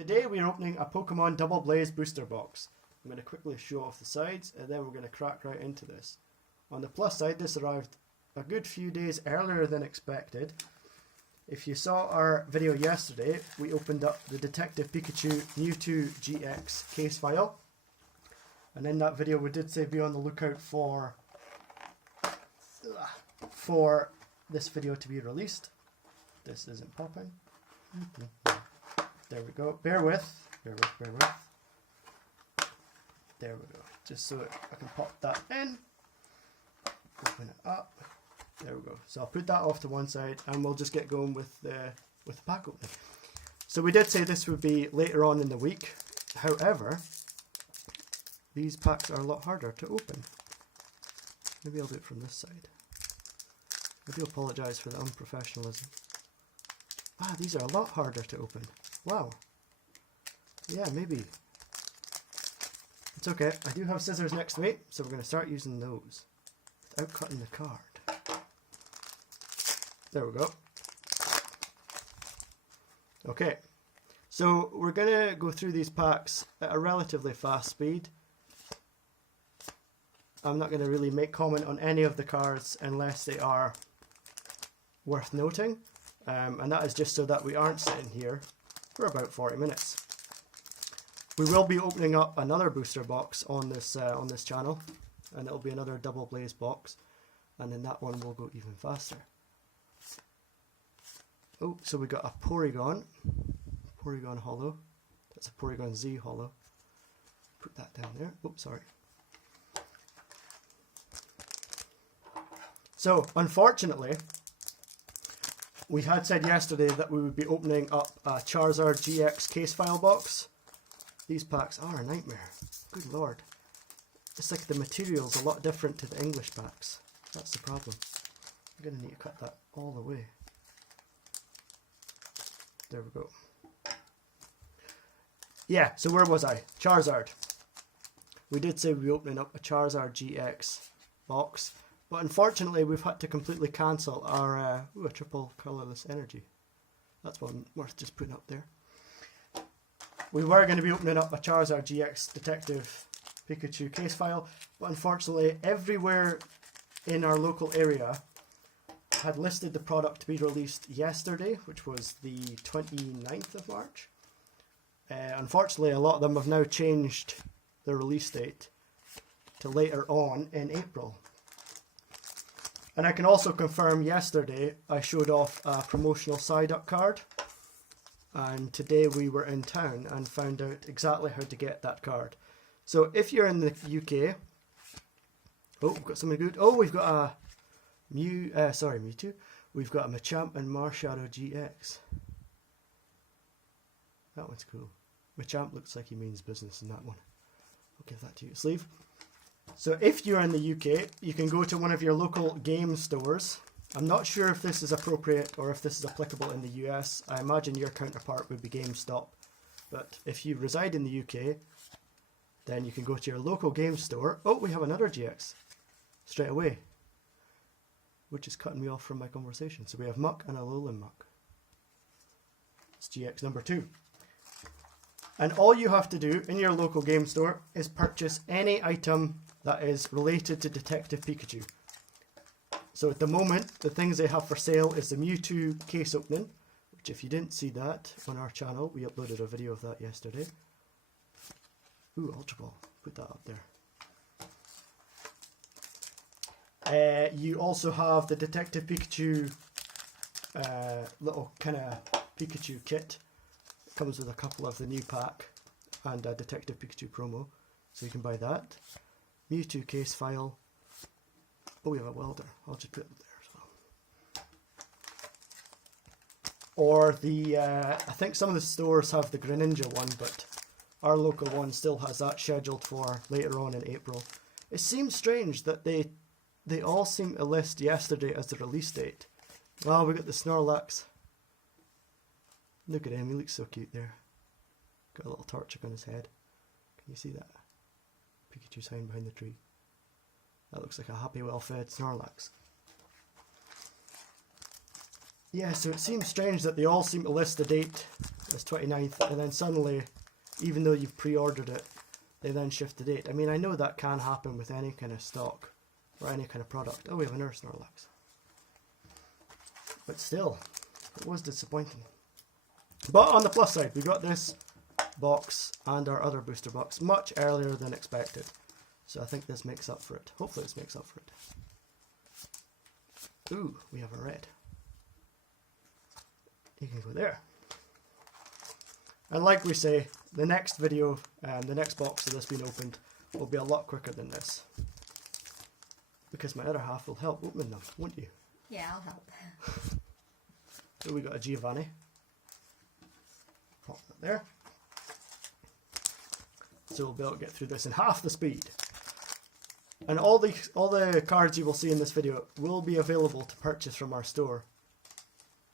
Today we are opening a Pokemon Double Blaze booster box. I'm going to quickly show off the sides and then we're going to crack right into this. On the plus side, this arrived a good few days earlier than expected. If you saw our video yesterday, we opened up the Detective Pikachu No.2 GX case file. And in that video we did say be on the lookout for this video to be released. This isn't popping. There we go. Bear with. There we go. Just so I can pop that in. Open it up. There we go. So I'll put that off to one side and we'll just get going with the pack opening. So we did say this would be later on in the week. However, these packs are a lot harder to open. Maybe I'll do it from this side. I do apologise for the unprofessionalism. Ah, these are a lot harder to open. Wow. Yeah, maybe. It's okay. I do have scissors next to me, so we're going to start using those without cutting the card. There we go. Okay. So we're going to go through these packs at a relatively fast speed. I'm not going to really make comment on any of the cards unless they are worth noting. And that is just so that we aren't sitting here for about 40 minutes. We will be opening up another booster box on this channel, and it'll be another Double Blaze box, and then that one will go even faster. Oh, so we got a Porygon Holo. That's a Porygon Z Holo. Put that down there. Oops, sorry. So, unfortunately, we had said yesterday that we would be opening up a Charizard GX case file box. These packs are a nightmare. Good lord. It's like the material's a lot different to the English packs. That's the problem. I'm going to need to cut that all the way. There we go. Yeah, so where was I? Charizard. We did say we'd be opening up a Charizard GX box. But unfortunately, we've had to completely cancel our a triple colourless energy. That's one worth just putting up there. We were going to be opening up a Charizard GX Detective Pikachu case file, but unfortunately, everywhere in our local area had listed the product to be released yesterday, which was the 29th of March. Unfortunately, a lot of them have now changed the release date to later on in April. And I can also confirm yesterday I showed off a promotional side-up card, and today we were in town and found out exactly how to get that card. So if you're in the UK, oh, we've got something good. Oh, we've got a Mewtwo. We've got a Machamp and Marshadow GX. That one's cool. Machamp looks like he means business in that one. I'll give that to you, sleeve. So if you're in the UK, you can go to one of your local game stores. I'm not sure if this is appropriate or if this is applicable in the US. I imagine your counterpart would be GameStop. But if you reside in the UK, then you can go to your local game store. Oh, we have another GX straight away, which is cutting me off from my conversation. So we have Muck and a Alolan Muck. It's GX number 2. And all you have to do in your local game store is purchase any item that is related to Detective Pikachu. So at the moment, the things they have for sale is the Mewtwo case opening, which if you didn't see that on our channel, we uploaded a video of that yesterday. Ooh, Ultra Ball. Put that up there. You also have the Detective Pikachu little kind of Pikachu kit. It comes with a couple of the new pack and a Detective Pikachu promo, so you can buy that. Mewtwo case file. Oh, we have a welder. I'll just put it there as well. Or the, I think some of the stores have the Greninja one, but our local one still has that scheduled for later on in April. It seems strange that they all seem to list yesterday as the release date. Well, we got the Snorlax. Look at him, he looks so cute there. Got a little Torchic on his head. Can you see that? Pikachu's hiding behind the tree. That looks like a happy, well-fed Snorlax. Yeah, so it seems strange that they all seem to list the date as 29th, and then suddenly, even though you've pre-ordered it, they then shift the date. I mean, I know that can happen with any kind of stock or any kind of product. Oh, we have another Snorlax. But still, it was disappointing. But on the plus side, we got this box and our other booster box much earlier than expected. So I think this makes up for it. Hopefully this makes up for it. Ooh, we have a red. You can go there. And like we say, the next video, the next box of this being opened will be a lot quicker than this. Because my other half will help open them, won't you? Yeah, I'll help. So we got a Giovanni. Pop that there. So we'll be able to get through this in half the speed. And all the cards you will see in this video will be available to purchase from our store.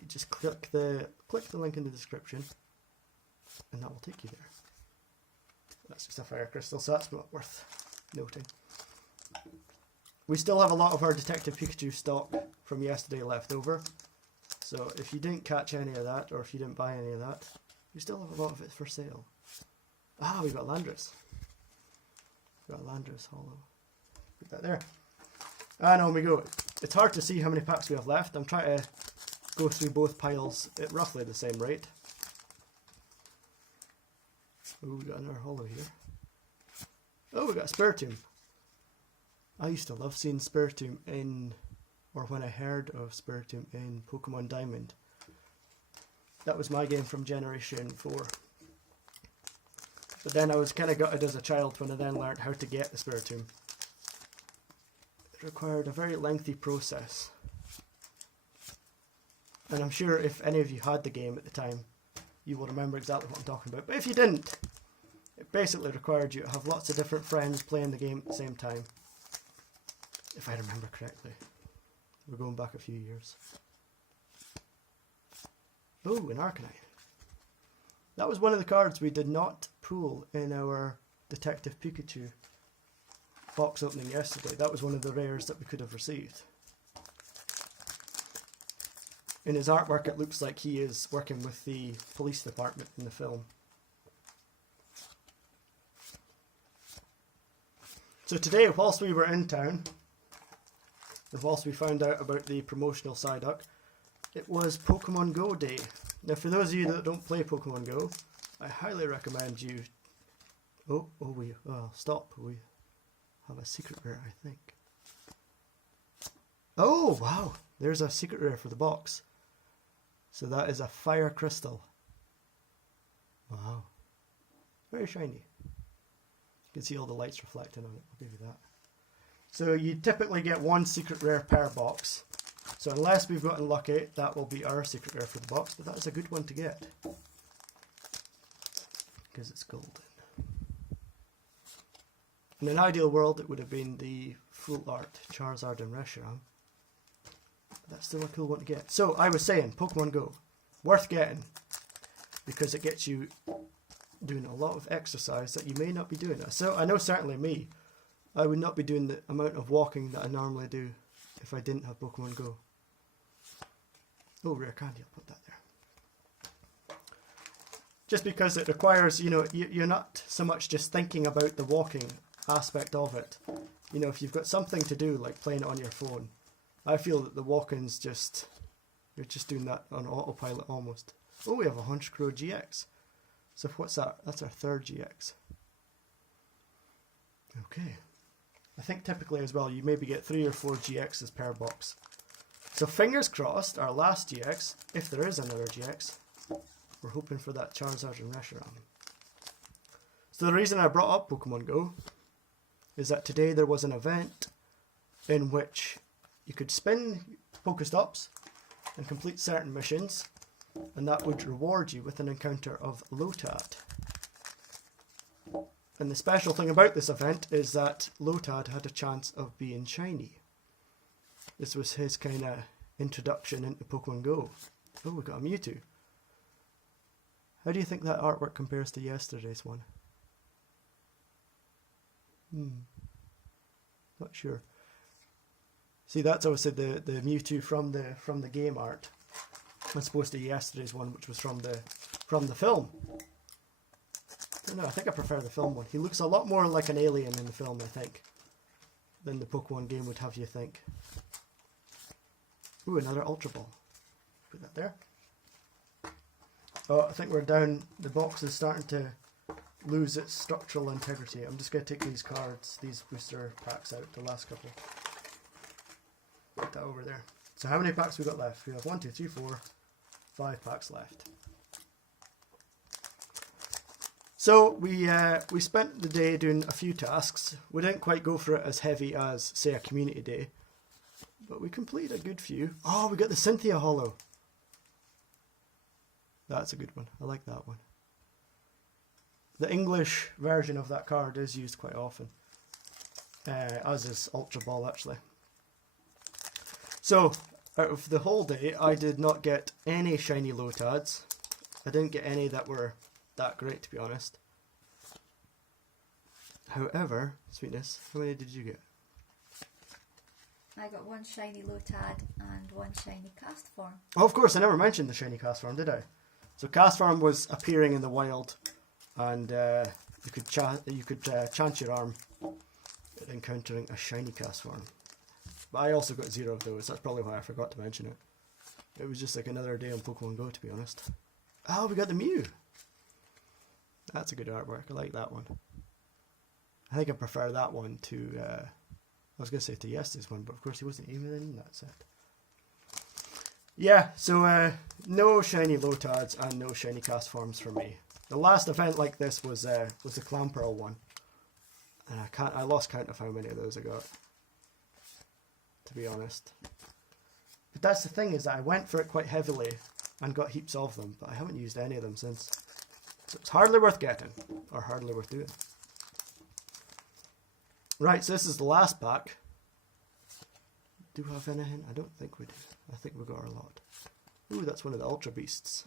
You just click the link in the description, and that will take you there. That's just a fire crystal, so that's not worth noting. We still have a lot of our Detective Pikachu stock from yesterday left over. So if you didn't catch any of that, or if you didn't buy any of that, we still have a lot of it for sale. Ah, we got Landris. We got Landris Hollow. Put that there. And on we go. It's hard to see how many packs we have left. I'm trying to go through both piles at roughly the same rate. Oh, we got another hollow here. Oh, we got Spiritomb. I used to love seeing Spiritomb in, or when I heard of Spiritomb in Pokemon Diamond. That was my game from Generation 4. But then I was kind of gutted as a child when I then learned how to get the Spiritomb. It required a very lengthy process. And I'm sure if any of you had the game at the time, you will remember exactly what I'm talking about. But if you didn't, it basically required you to have lots of different friends playing the game at the same time. If I remember correctly. We're going back a few years. Oh, an Arcanine. That was one of the cards we did not pull in our Detective Pikachu box opening yesterday. That was one of the rares that we could have received. In his artwork, it looks like he is working with the police department in the film. So today, whilst we were in town, and whilst we found out about the promotional Psyduck, it was Pokemon Go Day. Now for those of you that don't play Pokemon Go, I highly recommend you... stop. We have a secret rare, I think. Oh, wow. There's a secret rare for the box. So that is a fire crystal. Wow. Very shiny. You can see all the lights reflecting on it. I'll give you that. So you typically get one secret rare per box. So unless we've gotten lucky, that will be our secret rare for the box. But that is a good one to get. Because it's golden. In an ideal world, it would have been the full art Charizard and Reshiram. That's still a cool one to get. So I was saying, Pokemon Go, worth getting because it gets you doing a lot of exercise that you may not be doing. So I know certainly me, I would not be doing the amount of walking that I normally do if I didn't have Pokemon Go. Oh, rare candy, I'll put that there. Just because it requires, you're not so much just thinking about the walking aspect of it. If you've got something to do, like playing it on your phone, I feel that the walking's just, you're just doing that on autopilot almost. Oh, we have a Honchkrow GX. So what's that? That's our third GX. Okay. I think typically as well, you maybe get 3 or 4 GXs per box. So fingers crossed, our last GX, if there is another GX, we're hoping for that Charizard and Reshiram. So the reason I brought up Pokemon Go is that today there was an event in which you could spin Pokestops and complete certain missions, and that would reward you with an encounter of Lotad. And the special thing about this event is that Lotad had a chance of being shiny. This was his kind of introduction into Pokemon Go. Oh, we got a Mewtwo. How do you think that artwork compares to yesterday's one? Not sure. See, that's obviously the Mewtwo from the game art, as opposed to yesterday's one, which was from from the film. I don't know, I think I prefer the film one. He looks a lot more like an alien in the film, I think, than the Pokemon game would have you think. Ooh, another Ultra Ball. Put that there. Oh, I think we're down. The box is starting to lose its structural integrity. I'm just going to take these cards, these booster packs out, the last couple. Put that over there. So how many packs we got left? We have 1, 2, 3, 4, 5 packs left. So we spent the day doing a few tasks. We didn't quite go for it as heavy as, say, a community day, but we completed a good few. Oh, we got the Cynthia Holo. That's a good one. I like that one. The English version of that card is used quite often, as is Ultra Ball actually. So, out of the whole day, I did not get any shiny Lotads. I didn't get any that were that great, to be honest. However, Sweetness, how many did you get? I got 1 shiny Lotad and 1 shiny Castform. Oh, of course, I never mentioned the shiny Castform, did I? So Castform was appearing in the wild, and you could chance your arm at encountering a shiny Castform. But I also got 0 of those. That's probably why I forgot to mention it. It was just like another day on Pokemon Go, to be honest. Oh, we got the Mew. That's a good artwork. I like that one. I think I prefer that one to, I was going to say to yesterday's one, but of course he wasn't even in that set. Yeah, so no shiny Lotads and no shiny Castforms for me. The last event like this was the Clamperl one. And I lost count of how many of those I got, to be honest. But that's the thing, is that I went for it quite heavily and got heaps of them, but I haven't used any of them since. So it's hardly worth getting, or hardly worth doing. Right, so this is the last pack. Do we have anything? I don't think we do. I think we got our lot. Ooh, that's one of the Ultra Beasts.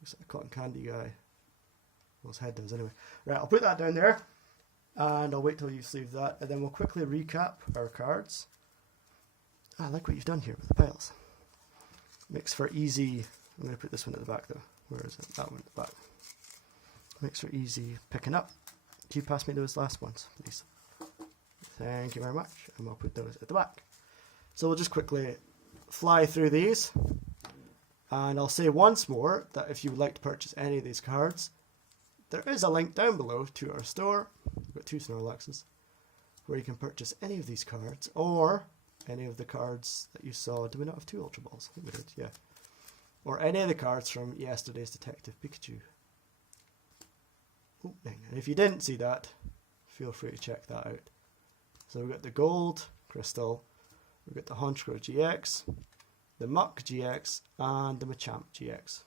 Looks like a cotton candy guy. Well, his head does anyway. Right, I'll put that down there. And I'll wait till you sleeve that. And then we'll quickly recap our cards. I like what you've done here with the piles. Makes for easy... I'm going to put this one at the back though. Where is it? That one at the back. Makes for easy picking up. Can you pass me those last ones, please? Thank you very much. And I'll put those at the back. So we'll just quickly fly through these. And I'll say once more that if you would like to purchase any of these cards, there is a link down below to our store. We've got 2 Snorlaxes, where you can purchase any of these cards, or any of the cards that you saw. Do we not have 2 Ultra Balls? I think we did, yeah. Or any of the cards from yesterday's Detective Pikachu opening. And if you didn't see that, feel free to check that out. So we've got the Gold Crystal, we've got the Honchkrow GX, the Muck GX, and the Machamp GX.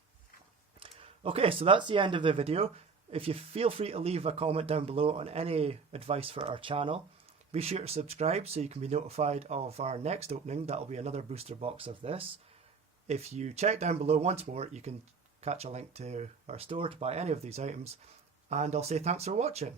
Okay, so that's the end of the video. If you feel free to leave a comment down below on any advice for our channel. Be sure to subscribe so you can be notified of our next opening. That'll be another booster box of this. If you check down below once more, you can catch a link to our store to buy any of these items. And I'll say thanks for watching.